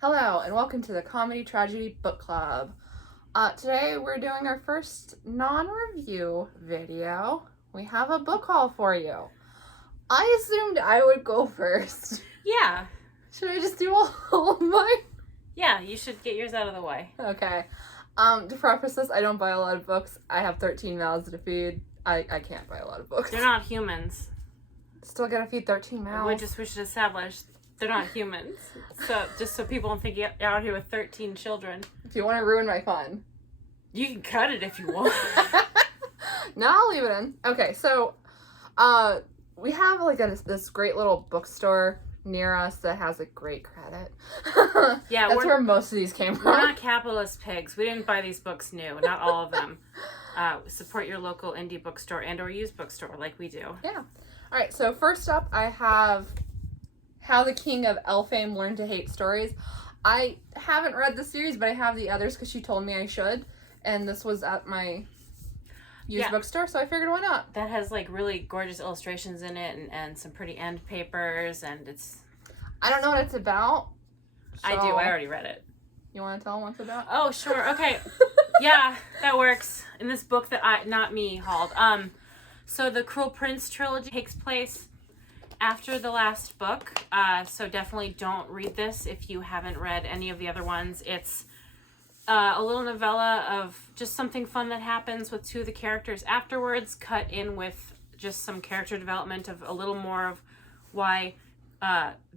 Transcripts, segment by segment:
Hello, and welcome to the Comedy Tragedy Book Club. Today we're doing our first non-review video. We have a book haul for you. I assumed I would go first. Yeah. Should I just do all of mine? Yeah, you should get yours out of the way. Okay. To preface this, I don't buy a lot of books. I have 13 mouths to feed. I can't buy a lot of books. They're not humans. Still gotta feed 13 mouths. We should establish they're not humans. So just so people don't think you're out here with 13 children. If you want to ruin my fun. You can cut it if you want. No, I'll leave it in. Okay, so we have like this great little bookstore near us that has a great credit. Yeah, that's where most of these came from. We're not capitalist pigs. We didn't buy these books new. Not all of them. Support your local indie bookstore and or used bookstore like we do. Yeah. All right, so first up I have How the King of Elfame Learned to Hate Stories. I haven't read the series, but I have the others because she told me I should. And this was at my used bookstore, so I figured why not. That has like really gorgeous illustrations in it and some pretty end papers, and it's... I don't know what it's about. So... I do. I already read it. You want to tell them what it's about? Oh, sure. Okay. Yeah, that works. In this book that not me, hauled. So the Cruel Prince trilogy takes place after the last book. So definitely don't read this if you haven't read any of the other ones. It's a little novella of just something fun that happens with two of the characters afterwards, cut in with just some character development of a little more of why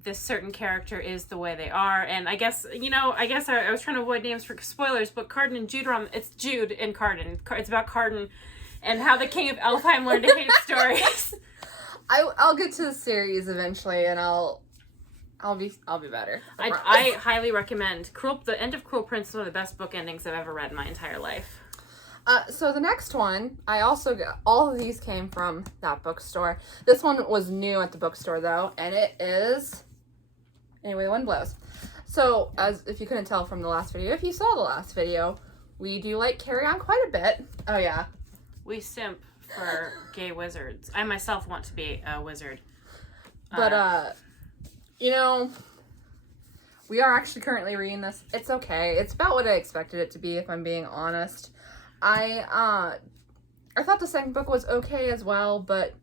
this certain character is the way they are. And I guess, I was trying to avoid names for spoilers, but Carden and Jude it's Jude and Carden. It's about Carden and how the King of Elfheim learned to hate stories. I'll get to the series eventually, and I'll be better. I highly recommend the end of Cruel Prince is one of the best book endings I've ever read in my entire life. So the next one, I also got, all of these came from that bookstore. This one was new at the bookstore though, and it is Anyway the Wind Blows. So, as if you couldn't tell from the last video, if you saw the last video, we do like Carry On quite a bit. Oh yeah. We simp for gay wizards. I myself want to be a wizard. But we are actually currently reading this. It's okay. It's about what I expected it to be, if I'm being honest. I thought the second book was okay as well, but,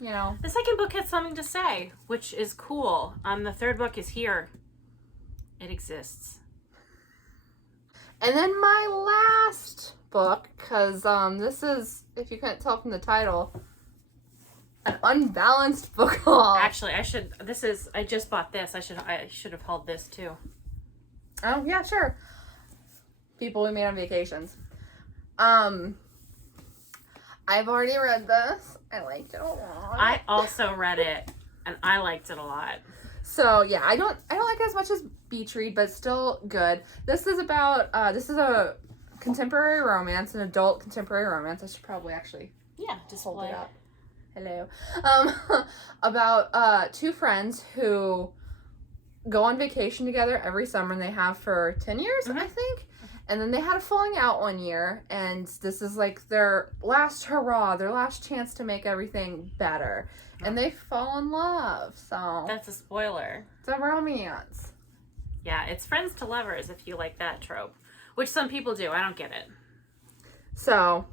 The second book had something to say, which is cool. The third book is here. It exists. And then my last book, because this is, if you couldn't tell from the title, an Unbalanced Book Haul. Actually, I just bought this. I should have hauled this too. Oh, yeah, sure. People we made on vacations. I've already read this. I liked it a lot. I also read it, and I liked it a lot. So yeah, I don't like it as much as Beach Read, but still good. This is about this is a contemporary romance, an adult contemporary romance. I should probably actually just hold it up. Hello. About two friends who go on vacation together every summer, and they have for 10 years, I think. And then they had a falling out one year, and this is like their last hurrah, their last chance to make everything better. And they fall in love, so... That's a spoiler. It's a romance. Yeah, it's friends to lovers if you like that trope. Which some people do. I don't get it. So...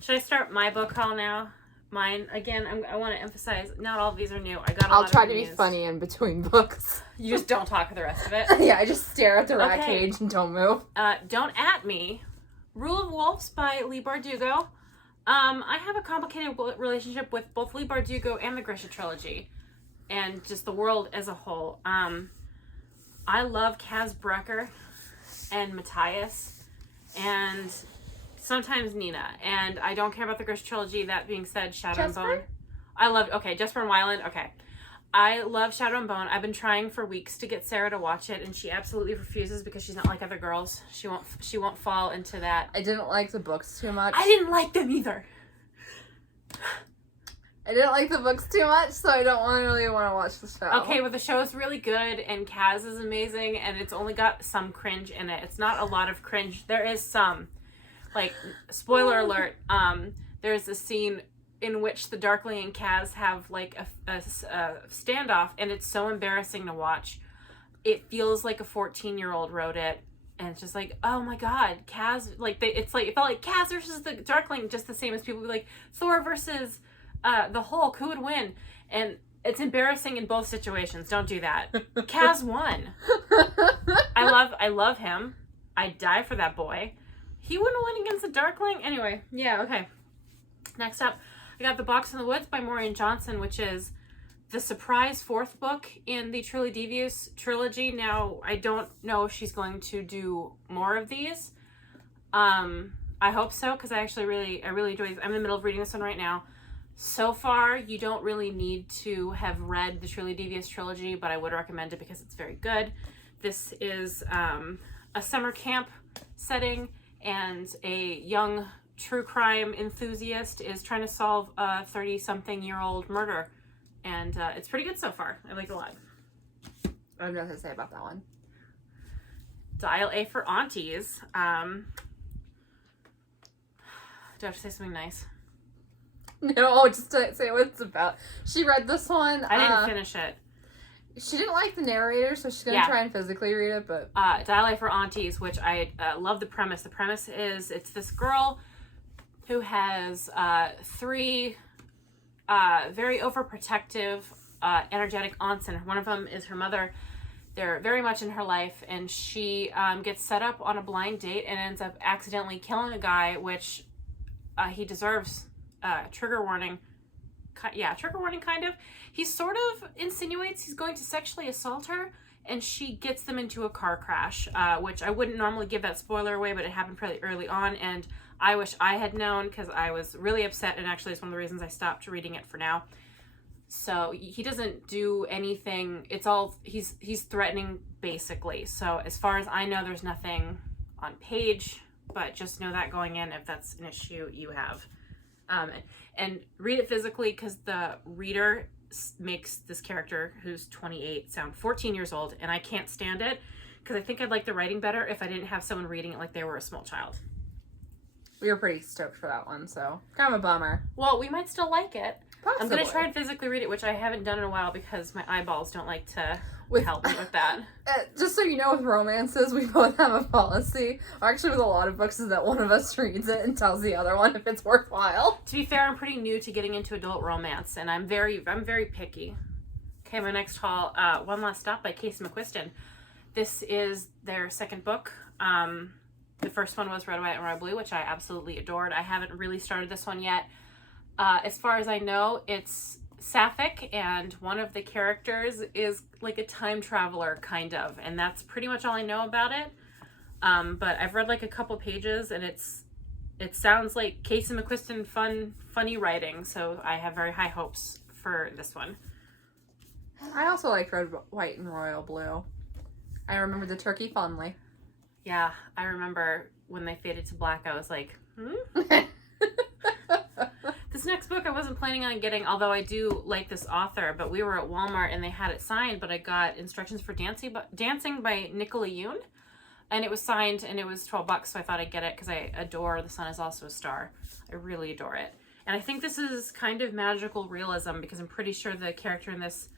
Should I start my book haul now? Mine, again, I want to emphasize, not all of these are new. I got a lot of I'll try to be reviews. funny in between books. You just don't talk the rest of it? Yeah, I just stare at the rat cage and don't move. Don't at me. Rule of Wolves by Leigh Bardugo. I have a complicated relationship with both Leigh Bardugo and the Grisha trilogy. And just the world as a whole. I love Kaz Brekker and Matthias. And... sometimes Nina, and I don't care about the Grisha trilogy. That being said, Shadow and Bone. I love, Jesper and Wyland, okay. I love Shadow and Bone. I've been trying for weeks to get Sarah to watch it, and she absolutely refuses because she's not like other girls. She won't fall into that. I didn't like the books too much. I didn't like them either. I didn't like the books too much, so I don't really want to watch the show. Okay, well, the show is really good, and Kaz is amazing, and it's only got some cringe in it. It's not a lot of cringe. There is some. Like, spoiler alert, there's a scene in which the Darkling and Kaz have, like, a standoff, and it's so embarrassing to watch. it feels like a 14-year-old wrote it. And it's just like, oh my god, Kaz, like, it felt like Kaz versus the Darkling, just the same as people be like, Thor versus the Hulk, who would win? And it's embarrassing in both situations. Don't do that. Kaz won. I love him. I'd die for that boy. He wouldn't win against the Darkling. Anyway, yeah, okay. Next up, I got The Box in the Woods by Maureen Johnson, which is the surprise 4th book in the Truly Devious trilogy. Now, I don't know if she's going to do more of these. I hope so, because I really enjoy these. I'm in the middle of reading this one right now. So far, you don't really need to have read the Truly Devious trilogy, but I would recommend it because it's very good. This is a summer camp setting, and a young true crime enthusiast is trying to solve a 30-something-year-old murder. And it's pretty good so far. I like it a lot. I have nothing to say about that one. Dial A for Aunties. Do I have to say something nice? No, just to say what it's about. She read this one. I didn't finish it. She didn't like the narrator, so she's going to try and physically read it. But Dial A for Aunties, which I love the premise. The premise is it's this girl who has 3... very overprotective, energetic aunts, and one of them is her mother. They're very much in her life, and she gets set up on a blind date and ends up accidentally killing a guy, which he deserves. Trigger warning. Trigger warning, kind of. He sort of insinuates he's going to sexually assault her, and she gets them into a car crash, which I wouldn't normally give that spoiler away, but it happened pretty early on, and I wish I had known because I was really upset, and actually it's one of the reasons I stopped reading it for now. So he doesn't do anything. It's all, he's threatening basically. So as far as I know, there's nothing on page, but just know that going in if that's an issue you have. And read it physically because the reader makes this character who's 28 sound 14 years old, and I can't stand it because I think I'd like the writing better if I didn't have someone reading it like they were a small child. We were pretty stoked for that one, so kind of a bummer. Well, we might still like it. Possibly. I'm going to try and physically read it, which I haven't done in a while because my eyeballs don't like to help me with that. Just so you know, with romances, we both have a policy. Actually, with a lot of books, is that one of us reads it and tells the other one if it's worthwhile. To be fair, I'm pretty new to getting into adult romance, and I'm very picky. Okay, my next haul, One Last Stop by Casey McQuiston. This is their second book. The first one was Red, White, and Royal Blue, which I absolutely adored. I haven't really started this one yet. As far as I know, it's sapphic, and one of the characters is like a time traveler, kind of, and that's pretty much all I know about it. But I've read like a couple pages, and it sounds like Casey McQuiston funny writing, so I have very high hopes for this one. I also like Red, White, and Royal Blue. I remember the turkey fondly. Yeah, I remember when they faded to black, I was like, This next book I wasn't planning on getting, although I do like this author, but we were at Walmart and they had it signed, but I got Instructions for Dancing by Nicole, and it was signed and it was $12, so I thought I'd get it because I adore The Sun Is Also a Star. I really adore it. And I think this is kind of magical realism because I'm pretty sure the character in this,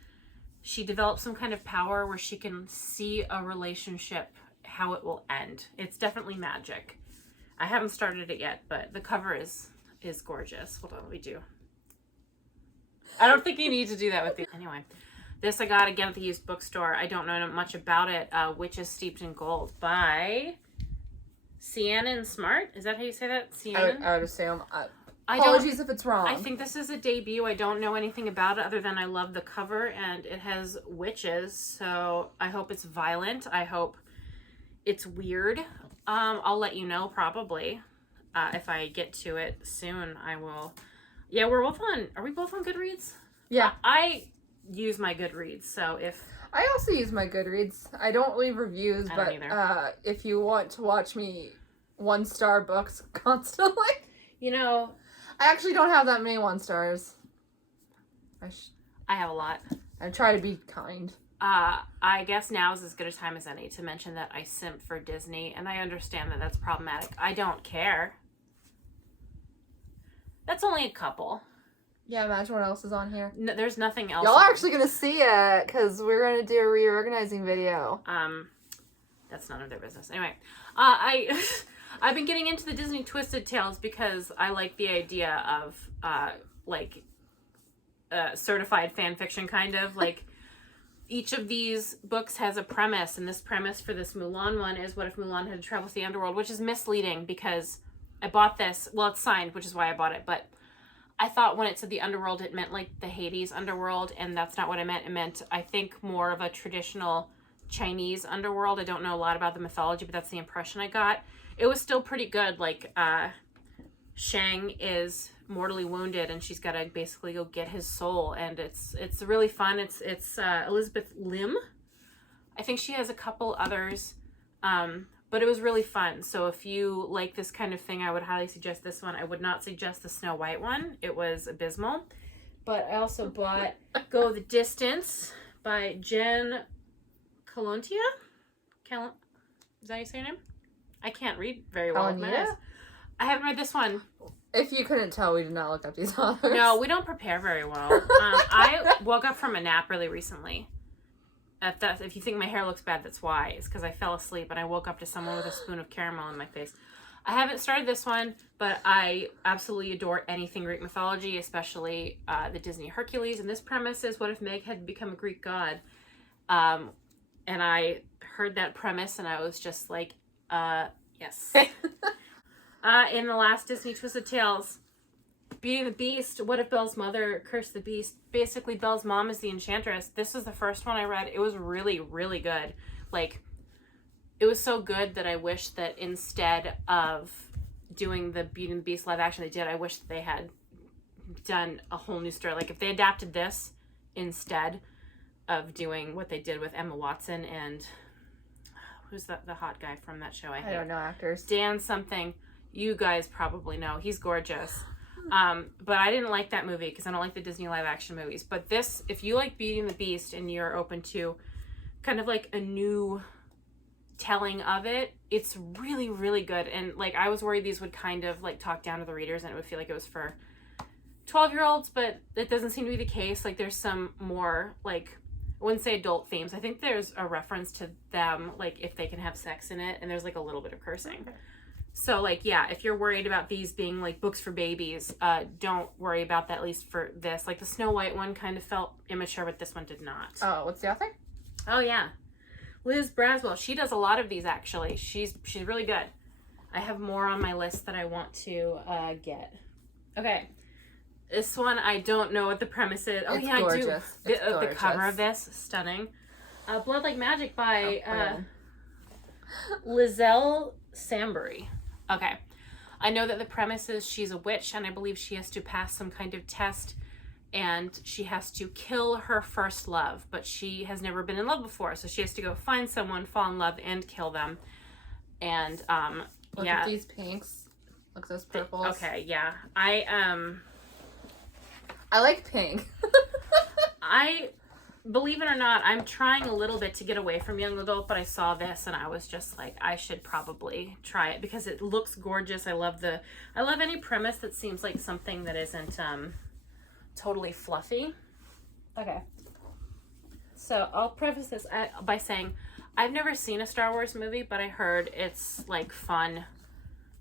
she develops some kind of power where she can see a relationship, how it will end. It's definitely magic. I haven't started it yet, but the cover is gorgeous. Hold on, let me do. I don't think you need to do that with the... Anyway, this I got again at the used bookstore. I don't know much about it. Witches Steeped in Gold by Sienna Smart. Is that how you say that? Sienna? I would assume. Apologies if it's wrong. I think this is a debut. I don't know anything about it other than I love the cover and it has witches, so I hope it's violent. I hope it's weird. I'll let you know probably. If I get to it soon, I will. Yeah, are we both on Goodreads? Yeah. I use my Goodreads, so if... I also use my Goodreads. I don't leave reviews, but if you want to watch me 1-star books constantly... You know... I actually don't have that many 1-stars. I have a lot. I try to be kind. I guess now is as good a time as any to mention that I simp for Disney, and I understand that that's problematic. I don't care. That's only a couple. Yeah, imagine what else is on here. No, there's nothing else. Y'all are actually gonna see it because we're gonna do a reorganizing video. That's none of their business. Anyway, I've been getting into the Disney Twisted Tales because I like the idea of certified fan fiction, kind of like. Each of these books has a premise, and this premise for this Mulan one is what if Mulan had to travel to the underworld, which is misleading because I bought this. Well, it's signed, which is why I bought it, but I thought when it said the underworld, it meant like the Hades underworld, and that's not what it meant. It meant, I think, more of a traditional Chinese underworld. I don't know a lot about the mythology, but that's the impression I got. It was still pretty good. Like, Shang is mortally wounded, and she's got to basically go get his soul, and it's really fun. It's Elizabeth Lim. I think she has a couple others, but it was really fun. So if you like this kind of thing, I would highly suggest this one. I would not suggest the Snow White one. It was abysmal. But I also bought Go the Distance by Jen Kalontia. Is that how you say her name? I can't read very well with my eyes. I haven't read this one. If you couldn't tell, we did not look up these authors. No, we don't prepare very well. I woke up from a nap really recently. If you think my hair looks bad, that's why. It's because I fell asleep and I woke up to someone with a spoon of caramel in my face. I haven't started this one, but I absolutely adore anything Greek mythology, especially the Disney Hercules. And this premise is, what if Meg had become a Greek god? And I heard that premise and I was just like, yes. In the last Disney Twisted Tales, Beauty and the Beast, what if Belle's mother cursed the beast? Basically, Belle's mom is the enchantress. This was the first one I read. It was really, really good. Like, it was so good that I wish that instead of doing the Beauty and the Beast live action they did, I wish that they had done a whole new story. Like, if they adapted this instead of doing what they did with Emma Watson and who's the hot guy from that show? I don't know actors. Dan something. You guys probably know. He's gorgeous. But I didn't like that movie because I don't like the Disney live action movies. But this, if you like Beauty and the Beast and you're open to kind of like a new telling of it, it's really, really good. And like, I was worried these would kind of like talk down to the readers and it would feel like it was for 12-year-olds, but that doesn't seem to be the case. Like, there's some more like, I wouldn't say adult themes. I think there's a reference to them, like if they can have sex in it, and there's like a little bit of cursing. Okay. So, like, yeah, if you're worried about these being, like, books for babies, don't worry about that, at least for this. Like, the Snow White one kind of felt immature, but this one did not. Oh, what's the author? Oh, yeah. Liz Braswell. She does a lot of these, actually. She's really good. I have more on my list that I want to get. Okay. This one, I don't know what the premise is. Oh, it's yeah, gorgeous. I do. The cover of this, stunning. Blood Like Magic by Lizelle Sambury. Okay. I know that the premise is she's a witch, and I believe she has to pass some kind of test, and she has to kill her first love, but she has never been in love before, so she has to go find someone, fall in love, and kill them. And, Look yeah. at these pinks. Look at those purples. Okay, yeah. I like pink. Believe it or not, I'm trying a little bit to get away from young adult, but I saw this and I was just like, I should probably try it because it looks gorgeous. I love any premise that seems like something that isn't totally fluffy. Okay. So I'll preface this by saying I've never seen a Star Wars movie, but I heard it's like fun.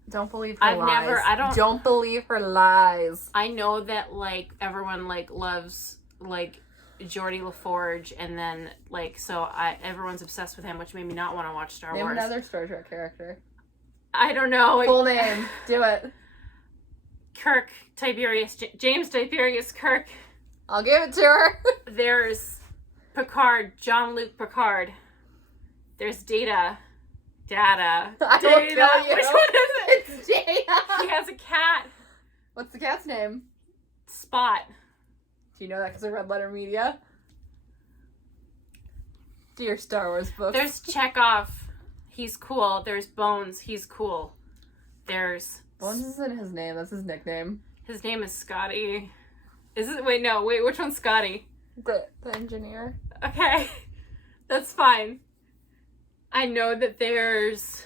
Don't believe her lies. Don't believe her lies. I know that like everyone like loves like Geordie LaForge, and then like everyone's obsessed with him, which made me not want to watch Star Wars. Name another Star Trek character. I don't know. Full name. Do it. Kirk Tiberius, James Tiberius Kirk. I'll give it to her. There's Picard, Jean-Luc Picard. There's Data. I will kill you. Which one is it? It's Data. He has a cat. What's the cat's name? Spot. Do you know that because of Red Letter Media? Dear Star Wars books. There's Chekhov. He's cool. There's Bones. He's cool. There's... Bones isn't his name. That's his nickname. His name is Scotty. Wait, which one's Scotty? The engineer. Okay. That's fine. I know that there's...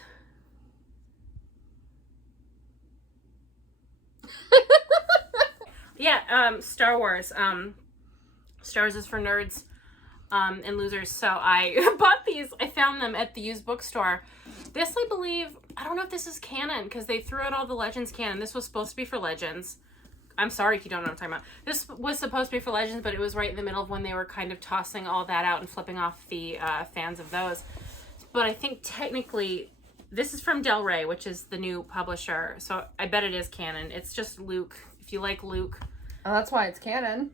Yeah, Star Wars. Star Wars is for nerds and losers. So I bought these. I found them at the used bookstore. This, I believe, I don't know if this is canon because they threw out all the Legends canon. This was supposed to be for Legends. I'm sorry if you don't know what I'm talking about. This was supposed to be for Legends, but it was right in the middle of when they were kind of tossing all that out and flipping off the fans of those. But I think technically this is from Del Rey, which is the new publisher. So I bet it is canon. It's just Luke. If you like Luke. Oh, that's why it's canon.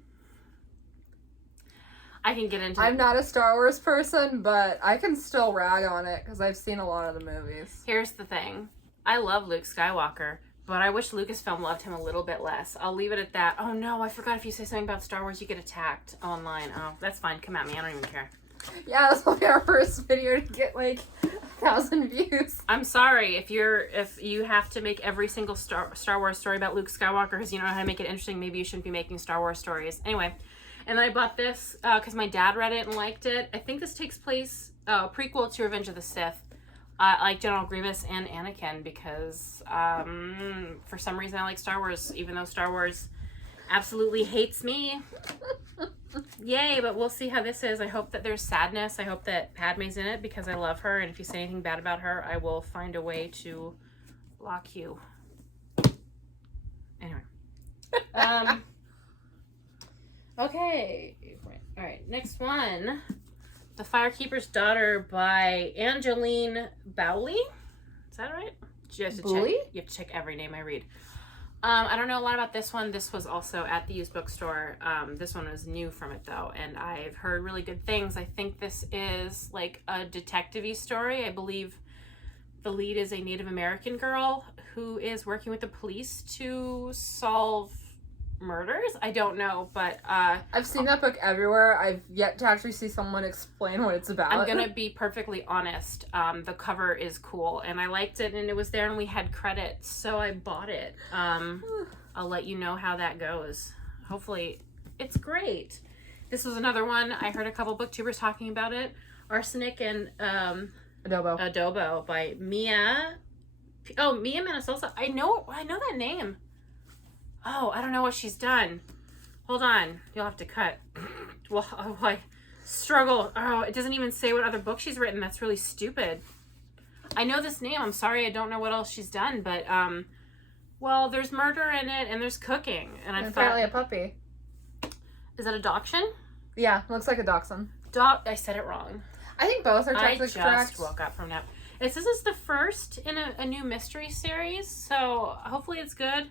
I can get into I'm not a Star Wars person, but I can still rag on it because I've seen a lot of the movies. Here's the thing. I love Luke Skywalker, but I wish Lucasfilm loved him a little bit less. I'll leave it at that. Oh no, I forgot if you say something about Star Wars, you get attacked online. Oh, that's fine. Come at me. I don't even care. Yeah, this will be our first video to get like 1,000 views. I'm sorry if you have to make every single Star Wars story about Luke Skywalker because you don't know how to make it interesting. Maybe you shouldn't be making Star Wars stories. Anyway. And then I bought this because my dad read it and liked it. I think this takes place, prequel to Revenge of the Sith. I like General Grievous and Anakin because for some reason I like Star Wars, even though Star Wars absolutely hates me. Yay, but we'll see how this is. I hope that there's sadness. I hope that Padme's in it because I love her. And if you say anything bad about her, I will find a way to block you. Anyway. Okay, all right, next one. The Firekeeper's Daughter by Angeline Bowley. Is that right? You have to check. You have to check every name I read. I don't know a lot about this one. This was also at the used bookstore. This one was new from it though, and I've heard really good things. I think this is like a detective-y story. I believe the lead is a Native American girl who is working with the police to solve murders. I don't know, but I've seen that book everywhere. I've yet to actually see someone explain what it's about. I'm gonna be perfectly honest. The cover is cool and I liked it and it was there and we had credits, so I bought it. I'll let you know how that goes. Hopefully it's great. This was another one. I heard a couple booktubers talking about it. Arsenic and Adobo by Mia. Oh, Mia Manasosa. I know that name. Oh, I don't know what she's done. Hold on. You'll have to cut. Well, oh, I struggle. Oh, it doesn't even say what other book she's written. That's really stupid. I know this name. I'm sorry. I don't know what else she's done, but, well, there's murder in it and there's cooking. And I thought... apparently a puppy. Is that a dachshund? Yeah, looks like a dachshund. I said it wrong. I think both are technically correct. I just woke up from nap. It says it's the first in a new mystery series, so hopefully it's good.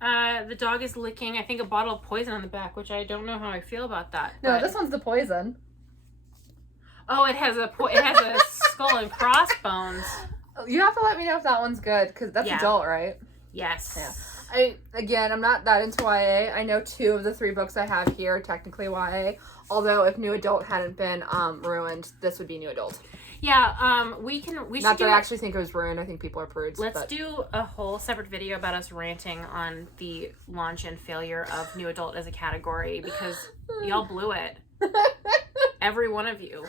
The dog is licking, I think, a bottle of poison on the back, which I don't know how I feel about that. No, this one's the poison. Oh, it has a skull and crossbones. You have to let me know if that one's good, because that's adult, right? Yes. Yeah. I'm not that into YA. I know 2 of the 3 books I have here are technically YA. Although if New Adult hadn't been ruined, this would be New Adult. Yeah, we should not that I actually think it was ruined. I think people are prudes. Let's do a whole separate video about us ranting on the launch and failure of New Adult as a category because y'all blew it. Every one of you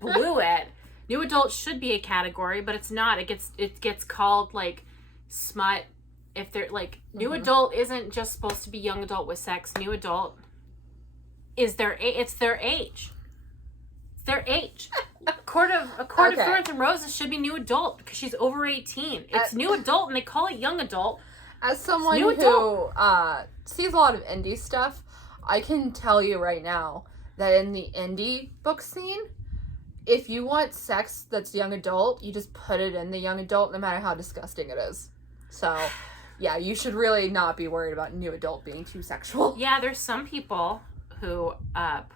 blew it. New Adult should be a category, but it's not. It gets called like smut. If they're like New Adult isn't just supposed to be young adult with sex. New Adult is it's their age. Their age. A Court of Thorns and Roses should be New Adult because she's over 18. It's New Adult and they call it young adult. As someone who sees a lot of indie stuff, I can tell you right now that in the indie book scene, if you want sex that's young adult, you just put it in the young adult no matter how disgusting it is. So, yeah, you should really not be worried about New Adult being too sexual. Yeah, there's some people who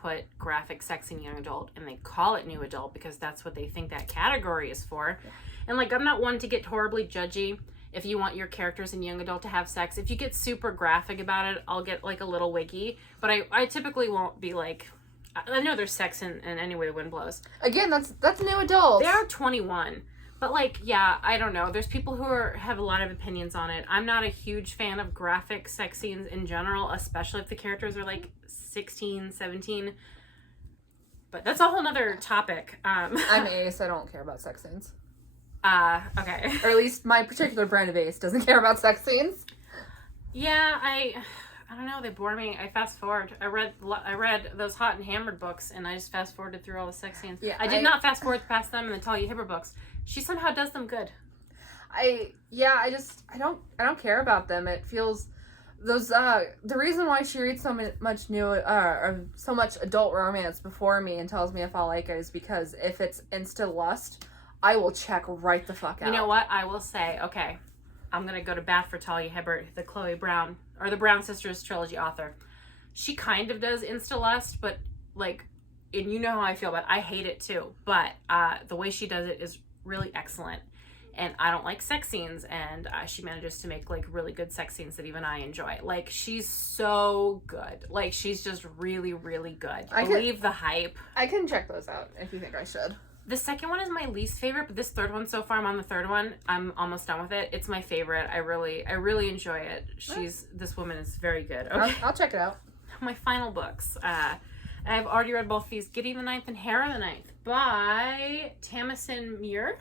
put graphic sex in young adult and they call it New Adult because that's what they think that category is for. And like, I'm not one to get horribly judgy if you want your characters in young adult to have sex. If you get super graphic about it, I'll get like a little wiggy, but I typically won't be like, I know there's sex in any way the wind blows. Again, that's New Adult. They are 21. But like, yeah, I don't know. There's people who have a lot of opinions on it. I'm not a huge fan of graphic sex scenes in general, especially if the characters are like 16, 17. But that's a whole nother topic. I'm Ace. I don't care about sex scenes. Okay. Or at least my particular brand of Ace doesn't care about sex scenes. Yeah, I don't know, they bore me. I fast forward. I read those Hot and Hammered books, and I just fast forwarded through all the sex scenes. Yeah, I did not fast forward past them in the Talia Hibbert books. She somehow does them good. I don't care about them. It feels those the reason why she reads so much so much adult romance before me and tells me if I'll like it is because if it's insta lust, I will check right the fuck out. You know what? I will say, okay, I'm gonna go to bat for Talia Hibbert, the Chloe Brown or the Brown Sisters trilogy author. She kind of does insta lust, but like, and you know how I feel about it. I hate it too, but the way she does it is really excellent. And I don't like sex scenes, and she manages to make like really good sex scenes that even I enjoy. Like, she's so good. Like, she's just really, really good. Believe the hype. I can check those out if you think I should. The second one is my least favorite, but this third one so far, I'm on the third one. I'm almost done with it. It's my favorite. I really enjoy it. This woman is very good. Okay. I'll check it out. My final books. I've already read both these, Giddy the Ninth and Hera the Ninth by Tamsin Muir.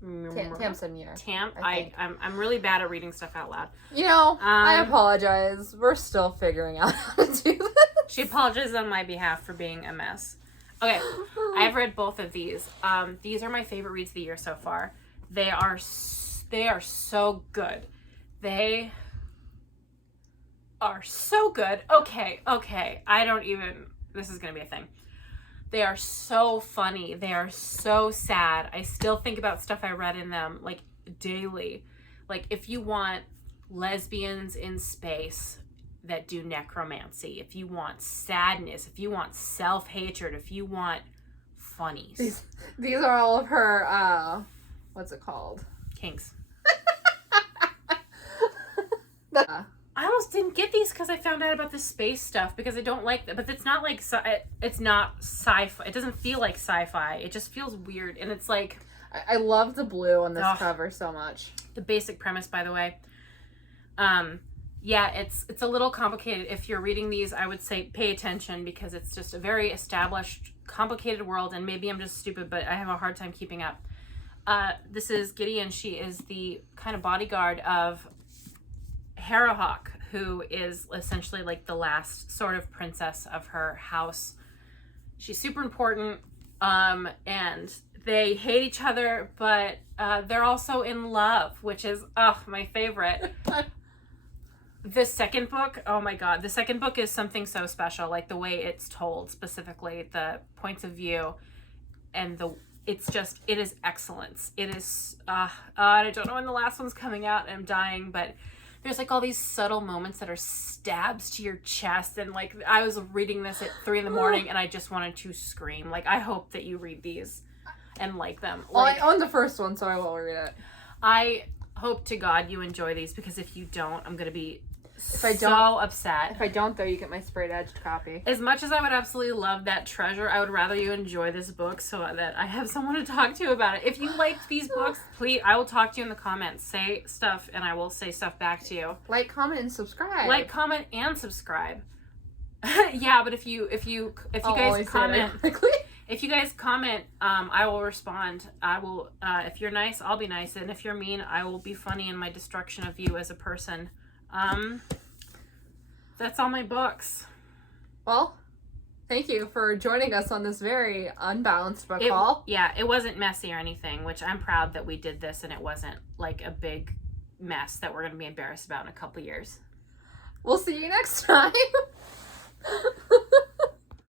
Tamsin Muir. I'm really bad at reading stuff out loud. You know, I apologize. We're still figuring out how to do this. She apologizes on my behalf for being a mess. Okay, I've read both of these. These are my favorite reads of the year so far. They are so good. They are so good. Okay. This is gonna be a thing. They are so funny. They are so sad. I still think about stuff I read in them, like, daily. Like, if you want lesbians in space that do necromancy, if you want sadness, if you want self-hatred, if you want funnies. These are all of her, what's it called? Kinks. I almost didn't get these because I found out about the space stuff because I don't like that. But it's not like it's not sci-fi. It doesn't feel like sci-fi. It just feels weird, and it's like I love the blue on this cover so much. The basic premise, by the way. Yeah, it's a little complicated. If you're reading these, I would say pay attention because it's just a very established, complicated world, and maybe I'm just stupid, but I have a hard time keeping up. This is Gideon. She is the kind of bodyguard of Hera Hawk, who is essentially like the last sort of princess of her house. She's super important, and they hate each other, but they're also in love, which is my favorite. The second book, oh my god, the second book is something so special, like the way it's told, specifically the points of view, and it is excellence. It is I don't know when the last one's coming out, and I'm dying, but there's like all these subtle moments that are stabs to your chest, and like I was reading this at 3 a.m. and I just wanted to scream. Like, I hope that you read these and like them. Well, I own the first one, so I will read it. I hope to God you enjoy these, because if you don't, I'm gonna be so upset. If I don't, though, you get my sprayed edged copy. As much as I would absolutely love that treasure, I would rather you enjoy this book so that I have someone to talk to about it. If you liked these books, please, I will talk to you in the comments. Say stuff, and I will say stuff back to you. Like, comment, and subscribe. Like, comment, and subscribe. Yeah, but if you guys comment, if you guys comment, I will respond. I will. If you're nice, I'll be nice, and if you're mean, I will be funny in my destruction of you as a person. That's all my books. Well, thank you for joining us on this very unbalanced book haul. Yeah, it wasn't messy or anything, which I'm proud that we did this and it wasn't like a big mess that we're going to be embarrassed about in a couple years. We'll see you next time.